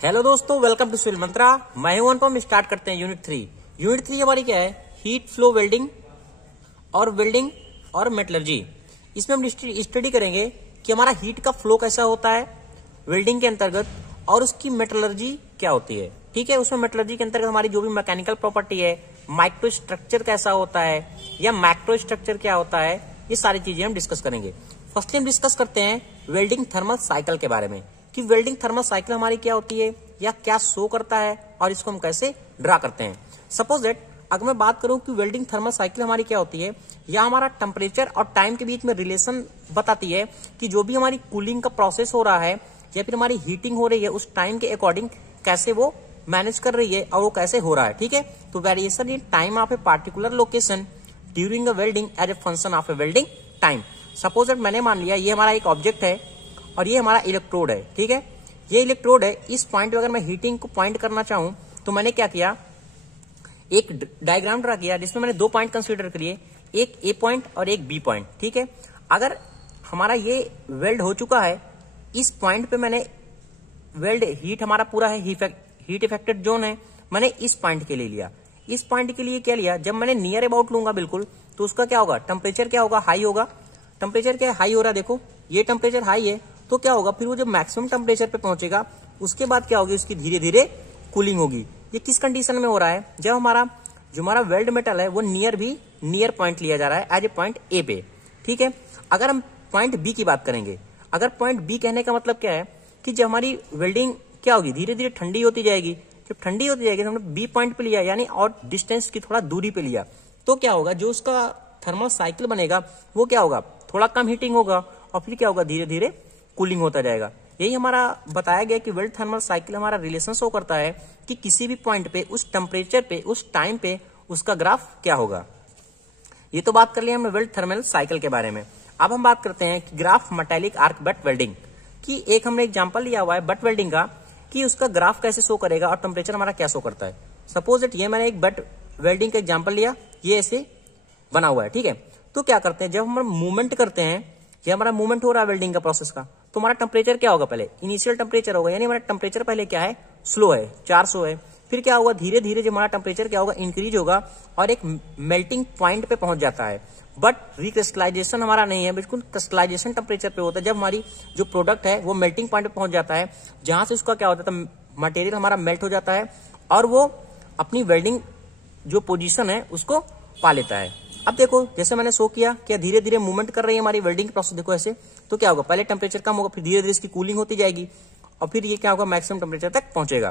Hello दोस्तों, welcome to civil मंत्रा। मैं हूं अनुपम। स्टार्ट करते हैं यूनिट 3। यूनिट 3 हमारी क्या है? हीट फ्लो वेल्डिंग और मेटलर्जी। इसमें हम स्टडी करेंगे कि हमारा हीट का फ्लो कैसा होता है वेल्डिंग के अंतर्गत और उसकी मेटलर्जी क्या होती है। ठीक है, उसमें मेटलर्जी के अंतर्गत हमारी जो भी मैकेनिकल प्रॉपर्टी है, माइक्रो स्ट्रक्चर कैसा होता है या मैक्रो स्ट्रक्चर क्या होता है, ये सारी चीजें हम डिस्कस करेंगे। फर्स्टली हम डिस्कस करते हैं वेल्डिंग थर्मल साइकिल के बारे में कि वेल्डिंग थर्मल साइकिल हमारी क्या होती है या क्या शो करता है और इसको हम कैसे ड्रा करते हैं। सपोज दैट अगर मैं बात करूं कि वेल्डिंग थर्मल साइकिल हमारी क्या होती है, या हमारा टेम्परेचर और टाइम के बीच में रिलेशन बताती है कि जो भी हमारी कूलिंग का प्रोसेस हो रहा है या फिर हमारी हीटिंग हो रही है उस टाइम के अकॉर्डिंग कैसे वो मैनेज कर रही है और वो कैसे हो रहा है। ठीक है, तो variation in time of a particular location during a welding as a function of a welding time. Suppose that मैंने मान लिया ये हमारा एक ऑब्जेक्ट है और ये हमारा इलेक्ट्रोड है। ठीक है, ये इलेक्ट्रोड है। इस पॉइंट पे अगर मैं हीटिंग को पॉइंट करना चाहूं तो मैंने क्या किया, एक डायग्राम ड्रा किया जिसमें मैंने दो पॉइंट कंसीडर करिए, एक ए पॉइंट और एक बी पॉइंट। ठीक है, अगर हमारा ये वेल्ड हो चुका है, इस पॉइंट पे मैंने वेल्ड हीट हमारा पूरा है, हीट इफेक्टेड जोन है, मैंने इस पॉइंट के लिए लिया। इस पॉइंट के लिए क्या लिया, जब मैंने नियर अबाउट लूंगा बिल्कुल तो उसका क्या होगा, टेम्परेचर क्या होगा, हाई होगा। टेम्परेचर क्या हाई हो रहा है, देखो ये टेम्परेचर हाई है तो क्या होगा, फिर वो जब मैक्सिमम टेम्परेचर पे पहुंचेगा उसके बाद क्या होगी, उसकी धीरे धीरे कूलिंग होगी। ये किस कंडीशन में हो रहा है, जब हमारा वेल्ड मेटल है वो नियर पॉइंट लिया जा रहा है एज ए पॉइंट ए पे। ठीक है, अगर हम पॉइंट बी की बात करेंगे, अगर पॉइंट बी कहने का मतलब क्या है कि जब हमारी वेल्डिंग क्या होगी, धीरे धीरे ठंडी होती जाएगी। जब ठंडी होती जाएगी तो हमने बी पॉइंट पे लिया, यानी और डिस्टेंस की थोड़ा दूरी पे लिया, तो क्या होगा, जो उसका थर्मल साइकिल बनेगा वो क्या होगा, थोड़ा कम हीटिंग होगा और फिर क्या होगा, धीरे धीरे कूलिंग होता जाएगा। यही हमारा बताया गया कि वेल्ड थर्मल साइकिल हमारा रिलेशन शो करता है कि किसी भी पॉइंट पे, उस टेम्परेचर पे, उस टाइम पे उसका ग्राफ क्या होगा। ये तो बात कर लिया हमने वेल्ड थर्मल साइकिल के बारे में। अब हम बात करते हैं कि graph metallic arc butt welding की। एक हमने एग्जांपल लिया हुआ है बट वेल्डिंग का कि उसका ग्राफ कैसे शो करेगा और टेम्परेचर हमारा क्या शो करता है। सपोज दैट ये मैंने एक बट वेल्डिंग का एग्जांपल लिया, ये ऐसे बना हुआ है। ठीक है, तो क्या करते हैं, जब हम मूवमेंट करते हैं, ये हमारा मूवमेंट हो रहा है वेल्डिंग का प्रोसेस का, तो हमारा टेम्परेचर क्या होगा, पहले इनिशियल टेम्परेचर होगा, यानी हमारा टेम्परेचर पहले क्या है, स्लो है, 400 है। फिर क्या होगा, धीरे धीरे जो हमारा टेम्परेचर क्या होगा, इंक्रीज होगा और एक मेल्टिंग पॉइंट पे पहुंच जाता है। बट रिक्रिस्टलाइजेशन हमारा नहीं है, बिल्कुल क्रिस्टलाइजेशन टेम्परेचर पे होता है, जब हमारी जो प्रोडक्ट है वो मेल्टिंग पॉइंट पे पहुंच जाता है, जहां से उसका क्या होता है, मटेरियल हमारा मेल्ट हो जाता है और वो अपनी वेल्डिंग जो पोजीशन है उसको पा लेता है। अब देखो, जैसे मैंने शो किया कि धीरे धीरे मूवमेंट कर रही है हमारी वेल्डिंग प्रोसेस, देखो ऐसे, तो क्या होगा, पहले टेम्परेचर कम होगा, फिर धीरे धीरे इसकी कूलिंग होती जाएगी और फिर ये क्या होगा, मैक्सिमम टेम्परेचर तक पहुंचेगा।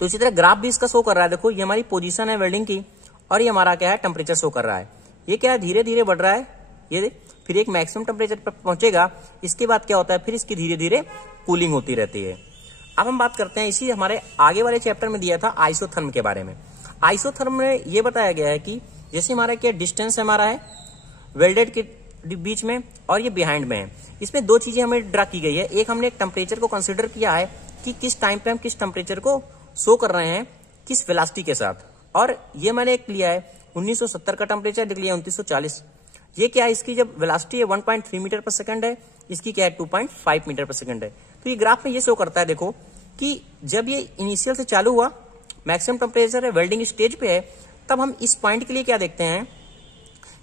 तो इसी तरह ग्राफ भी इसका शो कर रहा है, देखो ये हमारी पोजीशन है वेल्डिंग की और ये हमारा क्या है, टेम्परेचर शो कर रहा है। ये क्या है, धीरे धीरे बढ़ रहा है, ये फिर एक मैक्सिमम टेम्परेचर पर पहुंचेगा, इसके बाद क्या होता है, फिर इसकी धीरे धीरे कूलिंग होती रहती है। अब हम बात करते हैं, इसी हमारे आगे वाले चैप्टर में दिया था आइसोथर्म के बारे में। आइसोथर्म में ये बताया गया है कि जैसे हमारा क्या डिस्टेंस हमारा है वेल्डेड के बीच में और ये बिहाइंड में है, इसमें दो चीजें हमें ड्रा की गई है। एक हमने एक टेम्परेचर को कंसीडर किया है कि किस टाइम पे हम किस टेम्परेचर को शो कर रहे हैं, किस वेलोसिटी के साथ, और ये मैंने एक लिया है 1970 का टेम्परेचर, लिख लिया 2940। ये क्या है, इसकी जब वेलोसिटी है 1.3 मीटर पर सेकंड है, इसकी क्या है 2.5 मीटर पर सेकंड है। तो ये ग्राफ में ये शो करता है, देखो कि जब ये इनिशियल से चालू हुआ, मैक्सिमम टेम्परेचर है, वेल्डिंग स्टेज पे है, तब हम इस पॉइंट के लिए क्या देखते हैं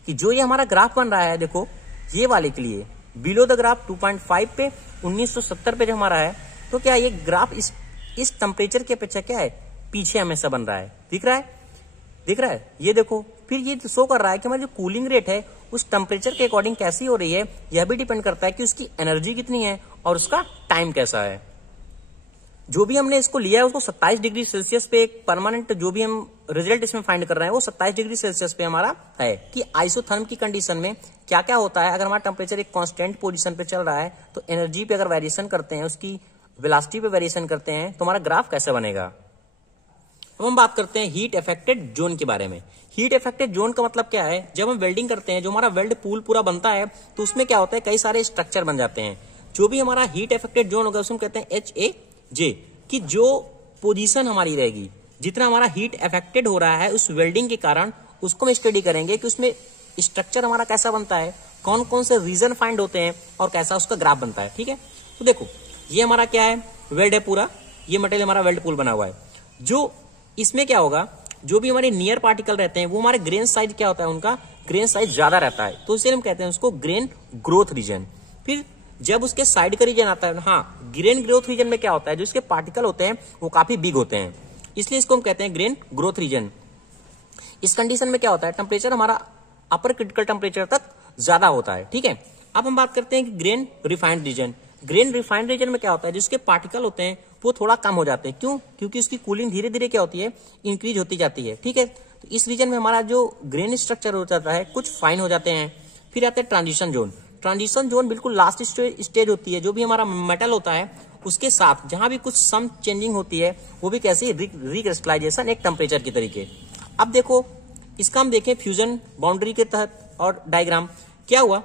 कि जो ये हमारा ग्राफ बन रहा है, देखो ये वाले के लिए बिलो द ग्राफ 2.5 पे 1970 पे जो हमारा है, तो क्या ये ग्राफ इस टेम्परेचर की अपेक्षा क्या है, पीछे हमेशा बन रहा है। दिख रहा है, ये देखो, फिर ये शो कर रहा है कि हमारी जो कूलिंग रेट है उस टेम्परेचर के अकॉर्डिंग कैसी हो रही है। यह भी डिपेंड करता है कि उसकी एनर्जी कितनी है और उसका टाइम कैसा है। जो भी हमने इसको लिया है उसको 27 डिग्री सेल्सियस पे एक परमानेंट, जो भी हम रिजल्ट इसमें फाइंड कर रहे हैं वो 27 डिग्री सेल्सियस पे हमारा है कि आइसोथर्म की कंडीशन में क्या क्या होता है। अगर हमारा टेम्परेचर एक कांस्टेंट पोजीशन पे चल रहा है तो एनर्जी पे अगर वेरिएशन करते हैं, उसकी वेलोसिटी पे वेरिएशन करते हैं, तो हमारा ग्राफ कैसे बनेगा। अब हम बात करते हैं हीट इफेक्टेड जोन के बारे में। हीट इफेक्टेड जोन का मतलब क्या है, जब हम वेल्डिंग करते हैं, जो हमारा वेल्ड पूल पूरा बनता है तो उसमें क्या होता है, कई सारे स्ट्रक्चर बन जाते हैं। जो भी हमारा हीट इफेक्टेड जोन होगा उसमें कहते हैं HAJ, कि जो पोजीशन हमारी रहेगी, जितना हमारा हीट इफेक्टेड हो रहा है उस वेल्डिंग के कारण, उसको हम स्टडी करेंगे कि उसमें स्ट्रक्चर हमारा कैसा बनता है, कौन कौन से रीजन फाइंड होते हैं और कैसा उसका ग्राफ बनता है। ठीक है, तो देखो ये हमारा क्या है, वेल्ड है पूरा, ये मटेरियल हमारा वेल्ड पूल बना हुआ है। जो इसमें क्या होगा, जो भी हमारे नियर पार्टिकल रहते हैं वो हमारे ग्रेन साइज क्या होता है, उनका ग्रेन साइज ज्यादा रहता है, तो इसलिए हम कहते हैं उसको ग्रेन ग्रोथ रीजन। फिर जब उसके साइड का रीजन आता है, हाँ, ग्रेन ग्रोथ रीजन में क्या होता है, जो इसके पार्टिकल होते हैं वो काफी बिग होते हैं, इसलिए इसको हम कहते हैं ग्रेन ग्रोथ रीजन। इस कंडीशन में क्या होता है, टेम्परेचर हमारा अपर क्रिटिकल टेम्परेचर तक ज्यादा होता है। ठीक है, अब हम बात करते हैं कि grain refined region. Grain refined region में क्या होता है, जिसके पार्टिकल होते हैं वो थोड़ा कम हो जाते हैं। क्यों? क्योंकि उसकी कूलिंग धीरे धीरे क्या होती है, इंक्रीज होती जाती है। ठीक है, तो इस रीजन में हमारा जो ग्रेन स्ट्रक्चर हो जाता है कुछ फाइन हो जाते हैं। फिर आते हैं ट्रांजिशन जोन। ट्रांजिशन जोन बिल्कुल लास्ट स्टेज होती है, जो भी हमारा मेटल होता है उसके साथ जहां भी कुछ सम चेंजिंग होती है वो भी कैसे, रिक्रिस्टलाइजेशन एक टेम्परेचर के तरीके। अब देखो इसका हम देखें फ्यूजन बाउंड्री के तहत और डायग्राम क्या हुआ,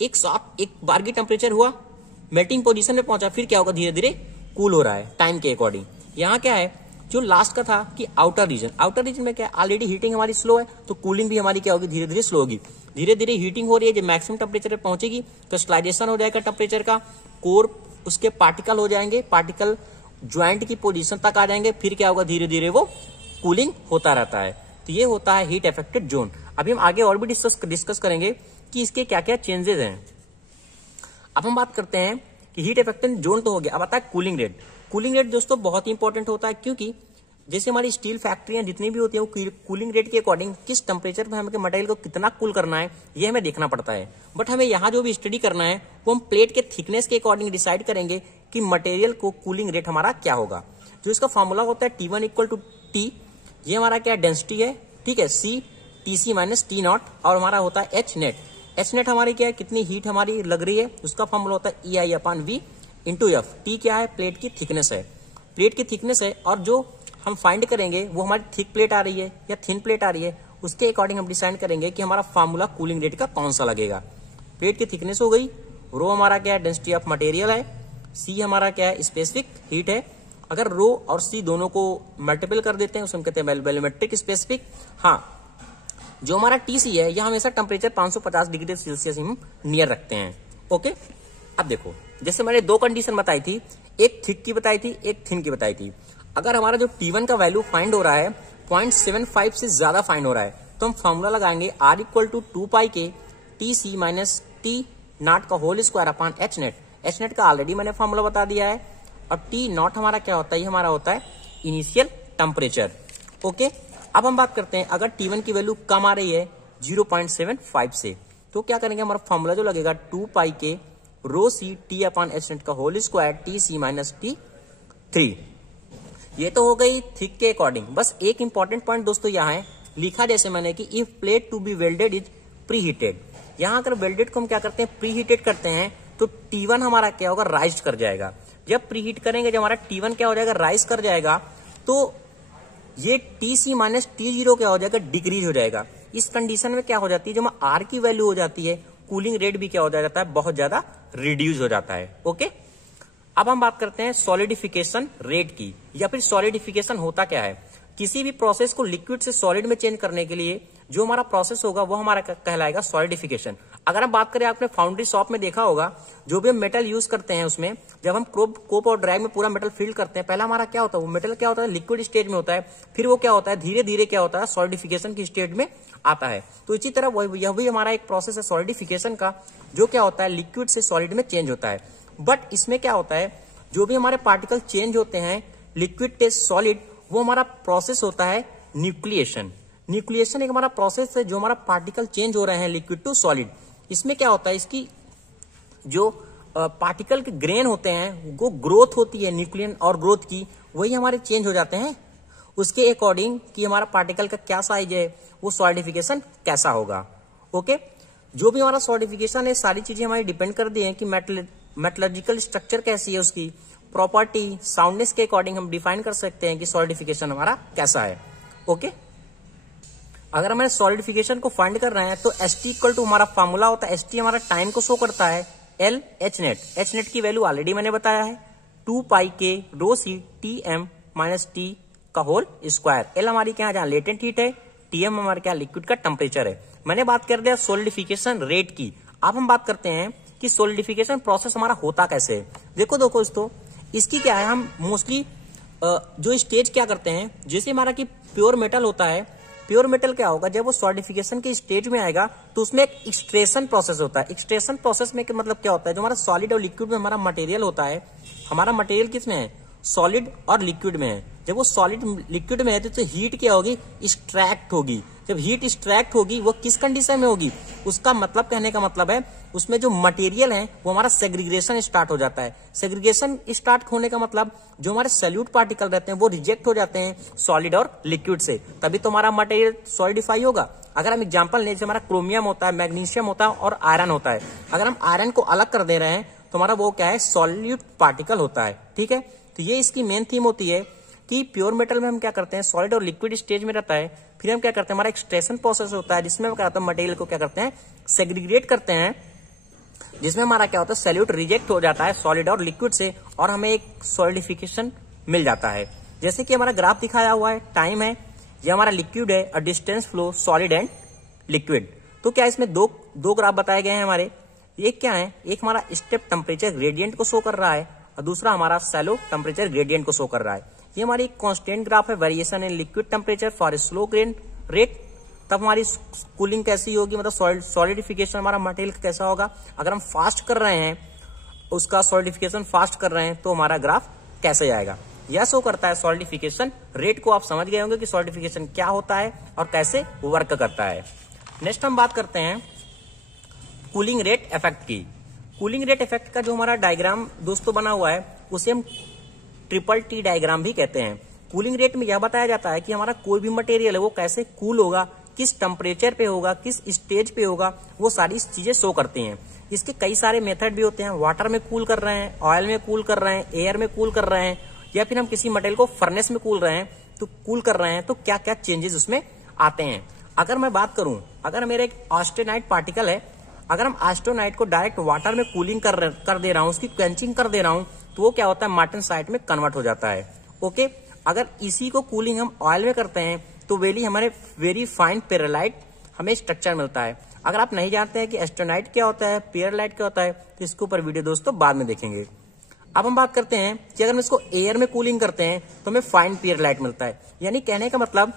एक बार की टेम्परेचर हुआ, मेल्टिंग पोजीशन में पहुंचा, फिर क्या होगा, धीरे धीरे कूल हो रहा है टाइम के अकॉर्डिंग। यहाँ क्या है, जो लास्ट का था कि आउटर रीजन में क्या है, ऑलरेडी हीटिंग हमारी स्लो है, तो कूलिंग भी हमारी क्या होगी, धीरे धीरे स्लो होगी। धीरे धीरे हीटिंग हो रही है, जब मैक्सिमम टेम्परेचर पे पहुंचेगी क्रिस्टलाइजेशन हो जाएगा टेम्परेचर का, कोर उसके पार्टिकल हो जाएंगे, पार्टिकल ज्वाइंट की पोजीशन तक आ जाएंगे, फिर क्या होगा, धीरे धीरे वो कूलिंग होता रहता है। तो ये होता है हीट इफेक्टेड जोन। अभी हम आगे और भी डिस्कस करेंगे कि इसके क्या क्या चेंजेस हैं। अब हम बात करते हैं कि हीट इफेक्टेड जोन तो हो गया, अब आता है कूलिंग रेट। कूलिंग रेट दोस्तों बहुत ही इंपॉर्टेंट होता है, क्योंकि जैसे हमारी स्टील फैक्ट्रियां जितनी भी होती है वो कूलिंग रेट के अकॉर्डिंग किस टेम्परेचर पे हमें मटेरियल को कितना कूल करना है ये हमें देखना पड़ता है। बट हमें यहाँ जो भी स्टडी करना है वो हम प्लेट के थिकनेस के अकॉर्डिंग डिसाइड करेंगे कि मटेरियल को कूलिंग रेट हमारा क्या होगा। जो इसका फॉर्मूला होता है T1 इक्वल टू T, ये हमारा क्या डेंसिटी है, ठीक है, C TC minus T not, और हमारा होता है H नेट। H नेट हमारी क्या है, कितनी हीट हमारी लग रही है, उसका फॉर्मूला होता है EI upon V into F। T क्या है, प्लेट की थिकनेस है, प्लेट की थिकनेस है, और जो हम फाइंड करेंगे वो हमारी थिक प्लेट आ रही है या थिन प्लेट आ रही है, उसके अकॉर्डिंग हम डिसाइड करेंगे कि हमारा फॉर्मूला कूलिंग रेट का कौन सा लगेगा। प्लेट की थिकनेस हो गई, रो हमारा क्या है, डेंसिटी ऑफ मटेरियल है, C हमारा क्या है, स्पेसिफिक हीट है। अगर रो और C दोनों को मल्टीपल कर देते हैं उसमें कहते हैं वॉल्यूमेट्रिक स्पेसिफिक। हाँ, जो हमारा TC है यह हमेशा टेम्परेचर 550 डिग्री सेल्सियस हम नियर रखते हैं। ओके, अब देखो जैसे मैंने दो कंडीशन बताई थी, एक थिक की बताई थी, एक थिन की बताई थी। अगर हमारा जो T1 का वैल्यू फाइंड हो रहा है 0.75 से ज्यादा फाइंड हो रहा है, तो हम फॉर्मूला लगाएंगे R इक्वल टू 2 पाई के TC माइनस T नॉट का whole square upon H net. H net का ऑलरेडी मैंने फॉर्मूला बता दिया है, और T नॉट हमारा क्या होता है, ये हमारा होता है इनिशियल टेम्परेचर। ओके, अब हम बात करते हैं अगर T1 की वैल्यू कम आ रही है 0.75 से, तो क्या करेंगे, हमारा फॉर्मूला जो लगेगा 2 पाई के rho C T upon H net का whole square TC minus T3। ये तो हो गई थिक के अकॉर्डिंग। बस एक इंपॉर्टेंट पॉइंट दोस्तों यहाँ है, लिखा जैसे मैंने कि if plate to be welded is preheated. यहाँ अगर वेल्डेड को हम क्या करते हैं, प्री हीटेड करते हैं, तो T1 हमारा क्या होगा, राइज कर जाएगा। जब प्री हीट करेंगे, जब हमारा T1 क्या हो जाएगा, राइज कर जाएगा, तो ये TC माइनस T0 क्या हो जाएगा, डिक्रीज हो जाएगा। इस कंडीशन में क्या हो जाती है, जब R की वैल्यू हो जाती है, कूलिंग रेट भी क्या हो जाता है, बहुत ज्यादा रिड्यूस हो जाता है। ओके, अब हम बात करते हैं सॉलिडिफिकेशन रेट की, या फिर सॉलिडिफिकेशन होता क्या है। किसी भी प्रोसेस को लिक्विड से सॉलिड में चेंज करने के लिए जो हमारा प्रोसेस होगा वो हमारा कहलाएगा सॉलिडिफिकेशन। अगर हम बात करें, आपने फाउंड्री शॉप में देखा होगा, जो भी हम मेटल यूज करते हैं उसमें जब हम कोप और ड्राइव में पूरा मेटल फिल करते हैं, पहला हमारा क्या होता है, वो मेटल क्या होता है, लिक्विड स्टेज में होता है, फिर वो क्या होता है, धीरे धीरे क्या होता है, सॉलिडिफिकेशन की स्टेज में आता है। तो इसी तरह यह भी हमारा एक प्रोसेस है सॉलिडिफिकेशन का, जो क्या होता है, लिक्विड से सॉलिड में चेंज होता है। बट इसमें क्या होता है, जो भी हमारे पार्टिकल चेंज होते हैं लिक्विड से सॉलिड, वो हमारा प्रोसेस होता है न्यूक्लिएशन। न्यूक्लिएशन एक हमारा प्रोसेस है जो हमारा पार्टिकल चेंज हो रहे हैं लिक्विड टू सॉलिड। इसमें क्या होता है, इसकी जो पार्टिकल के ग्रेन होते हैं वो ग्रोथ होती है, न्यूक्लियन और ग्रोथ की, वही हमारे चेंज हो जाते हैं उसके अकॉर्डिंग कि हमारा पार्टिकल का क्या साइज है, वो सॉलिडिफिकेशन कैसा होगा। ओके, जो भी हमारा सॉलिडिफिकेशन है, सारी चीजें हमारी डिपेंड कर दी है कि मेटलर्जिकल स्ट्रक्चर कैसी है, उसकी प्रॉपर्टी, साउंडनेस के अकॉर्डिंग हम डिफाइन कर सकते हैं कि सॉलिडिफिकेशन हमारा कैसा है। ओके, अगर हमें सॉलिडिफिकेशन को फाइंड कर रहे हैं तो ST इक्वल टू हमारा फॉर्मूला होता है, ST हमारा टाइम को शो करता है, L H net. H net की वैल्यू ऑलरेडी मैंने बताया है 2 पाई के rho C TM minus T का होल स्क्वायर। L हमारी क्या, जहाँ लेटेंट हीट है, TM हमारे क्या, लिक्विड का टेम्परेचर है। मैंने बात कर दिया सॉलिडिफिकेशन रेट की। अब हम बात करते हैं कि सॉलिडिफिकेशन प्रोसेस हमारा होता कैसे है। देखो दोस्तों, इसकी क्या है, हम मोस्टली जो स्टेज क्या करते हैं, जैसे हमारा कि प्योर मेटल होता है, प्योर मेटल क्या होगा, जब वो सॉलिडिफिकेशन के स्टेज में आएगा तो उसमें एक एक्सट्रेशन प्रोसेस होता है। एक्सट्रेशन प्रोसेस में मतलब क्या होता है, जो हमारा सॉलिड और लिक्विड में हमारा मटेरियल होता है, हमारा मटेरियल किसमें है, सॉलिड और लिक्विड में है। जब वो सॉलिड लिक्विड में है तो हीट क्या होगी, एक्सट्रैक्ट होगी। जब हीट एक्सट्रैक्ट होगी वो किस कंडीशन में होगी, उसका मतलब कहने का मतलब है उसमें जो मटेरियल है वो हमारा सेग्रीगेशन स्टार्ट हो जाता है। सेग्रीगेशन स्टार्ट होने का मतलब जो हमारे सॉल्यूट पार्टिकल रहते हैं वो रिजेक्ट हो जाते हैं सॉलिड और लिक्विड से, तभी तो हमारा मटेरियल सॉलिडिफाई होगा। अगर हम एग्जांपल लें, जैसे हमारा क्रोमियम होता है, मैग्नीशियम होता है और आयरन होता है, अगर हम आयरन को अलग कर दे रहे हैं तो हमारा वो क्या है, सॉल्यूट पार्टिकल होता है। ठीक है, तो ये इसकी मेन थीम होती है कि प्योर मेटल में हम क्या करते हैं, सॉलिड और लिक्विड स्टेज में रहता है, फिर हम क्या करते हैं, हमारा एक्सट्रेक्शन प्रोसेस होता है जिसमें हम क्या होता है, मटेरियल को क्या करते हैं, सेग्रीगेट करते हैं, जिसमें हमारा क्या होता है, सॉल्यूट रिजेक्ट हो जाता है सॉलिड और लिक्विड से और हमें एक सॉलिडिफिकेशन मिल जाता है। जैसे कि हमारा ग्राफ दिखाया हुआ है, टाइम है, ये हमारा लिक्विड है और distance flow solid and liquid. तो क्या इसमें दो ग्राफ बताए गए हैं हमारे, एक क्या है, एक हमारा स्टेप टेम्परेचर ग्रेडियंट को शो कर रहा है और दूसरा हमारा शैलो टेम्परेचर ग्रेडियंट को शो कर रहा है। ये हमारी कांस्टेंट ग्राफ है, variation in liquid temperature for slow grain rate. तब हमारी कूलिंग कैसी होगी, मतलब सॉलिडिफिकेशन हमारा मटेरियल कैसा होगा। अगर हम फास्ट कर रहे हैं, उसका सॉलिडिफिकेशन फास्ट कर रहे हैं तो हमारा ग्राफ कैसे आएगा, यह शो करता है सॉलिडिफिकेशन रेट को। आप समझ गए होंगे कि सॉलिडिफिकेशन क्या होता है और कैसे वर्क करता है। नेक्स्ट हम बात करते हैं कूलिंग रेट इफेक्ट की। कूलिंग रेट इफेक्ट का जो हमारा डायग्राम दोस्तों बना हुआ है उसे हम ट्रिपल टी डायग्राम भी कहते हैं। कूलिंग रेट में यह बताया जाता है कि हमारा कोई भी मटेरियल है वो कैसे कूल होगा, किस टेम्परेचर पे होगा, किस स्टेज पे होगा, वो सारी चीजें शो करती हैं। इसके कई सारे मेथड भी होते हैं, वाटर में कूल कर रहे हैं, ऑयल में कूल कर रहे हैं, एयर में कूल कर रहे हैं, या फिर हम किसी मटेरियल को फर्नेस में कूल कर रहे हैं तो क्या क्या चेंजेस उसमें आते हैं। अगर मैं बात करूं, अगर मेरे एक ऑस्टेनाइट पार्टिकल है, अगर हम ऑस्टेनाइट को डायरेक्ट वाटर में कूलिंग कर दे रहा हूं, उसकी क्वेंचिंग कर दे रहा हूं, तो वो क्या होता है, मार्टेनसाइट में कन्वर्ट हो जाता है। ओके, अगर इसी को कूलिंग हम ऑयल में करते हैं तो वेरी फाइन पेरालाइट हमें स्ट्रक्चर मिलता है। अगर आप नहीं जानते हैं कि एस्टोनाइट क्या होता है, पेरालाइट क्या होता है, तो इसके ऊपर वीडियो दोस्तों बाद में देखेंगे। अब हम बात करते हैं कि अगर हम इसको एयर में कूलिंग करते हैं तो हमें फाइन पेरालाइट मिलता है। यानी कहने का मतलब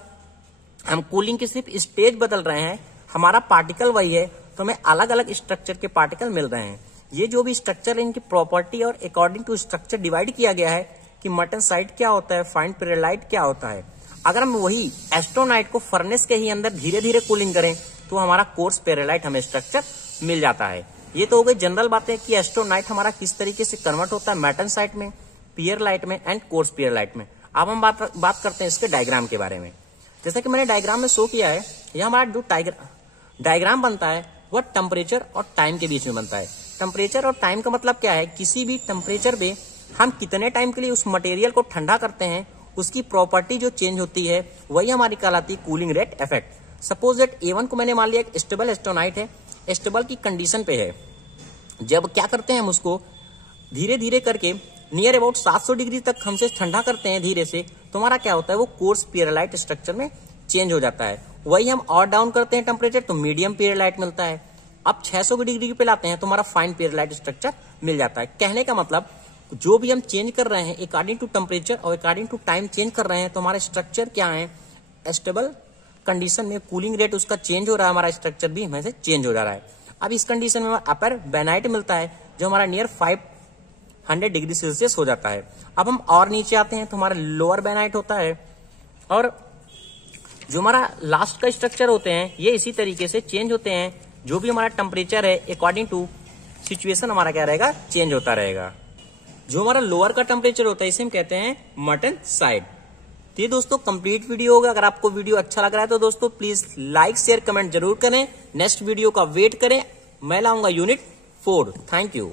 हम कूलिंग की सिर्फ स्टेज बदल रहे हैं, हमारा पार्टिकल वही है, तो हमें अलग अलग स्ट्रक्चर के पार्टिकल मिल रहे हैं। ये जो भी स्ट्रक्चर है इनकी प्रॉपर्टी और अकॉर्डिंग टू स्ट्रक्चर डिवाइड किया गया है कि मार्टेनसाइट क्या होता है, फाइन पेरालाइट क्या होता है। अगर हम वही एस्टोनाइट को फर्नेस के ही अंदर धीरे धीरे कूलिंग करें तो हमारा कोर्स पेरालाइट हमें स्ट्रक्चर मिल जाता है। ये तो हो गई जनरल बातें कि एस्टोनाइट हमारा किस तरीके से कन्वर्ट होता है मार्टेनसाइट में, पेरालाइट में एंड कोर्स पेरालाइट में। अब हम बात करते हैं इसके डायग्राम के बारे में। जैसे कि मैंने डायग्राम में शो किया है, यह हमारा जो डायग्राम बनता है वह टेम्परेचर और टाइम के बीच में बनता है। टेम्परेचर और टाइम का मतलब क्या है, किसी भी टेम्परेचर पे हम कितने टाइम के लिए उस मटेरियल को ठंडा करते हैं, उसकी प्रॉपर्टी जो चेंज होती है वही हमारी कहलाती है cooling rate effect. Suppose that A1 को मैंने मान लिया एक स्टेबल एस्टोनाइट है, स्टेबल की कंडीशन पे है। जब क्या करते हैं हम उसको धीरे धीरे करके नियर अबाउट 700 डिग्री तक हमसे ठंडा करते हैं धीरे से, तो हमारा क्या होता है, वो कोर्स पेरालाइट स्ट्रक्चर में चेंज हो जाता है। वही हम और डाउन करते हैं टेम्परेचर तो मीडियम पेरालाइट मिलता है। अब 600 डिग्री पे लाते हैं तो हमारा फाइन पेरालाइट स्ट्रक्चर मिल जाता है। कहने का मतलब जो भी हम चेंज कर रहे हैं अकॉर्डिंग टू टेम्परेचर और अकॉर्डिंग टू टाइम चेंज कर रहे हैं तो हमारे स्ट्रक्चर क्या है, स्टेबल कंडीशन में कूलिंग रेट उसका चेंज हो रहा है, हमारा स्ट्रक्चर भी हमें से चेंज हो जा रहा है। अब इस कंडीशन में अपर बेनाइट मिलता है जो हमारा नियर 500 डिग्री सेल्सियस हो जाता है। अब हम और नीचे आते हैं तो हमारा लोअर बेनाइट होता है, और जो हमारा लास्ट का स्ट्रक्चर होते हैं ये इसी तरीके से चेंज होते हैं। जो भी हमारा टेम्परेचर है अकॉर्डिंग टू सिचुएशन हमारा क्या रहेगा, चेंज होता रहेगा। जो हमारा लोअर का टेम्परेचर होता है इसे हम कहते हैं मार्टेनसाइट। तो ये दोस्तों कंप्लीट वीडियो होगा। अगर आपको वीडियो अच्छा लग रहा है तो दोस्तों प्लीज लाइक शेयर कमेंट जरूर करें। नेक्स्ट वीडियो का वेट करें, मैं लाऊंगा यूनिट 4। Thank you.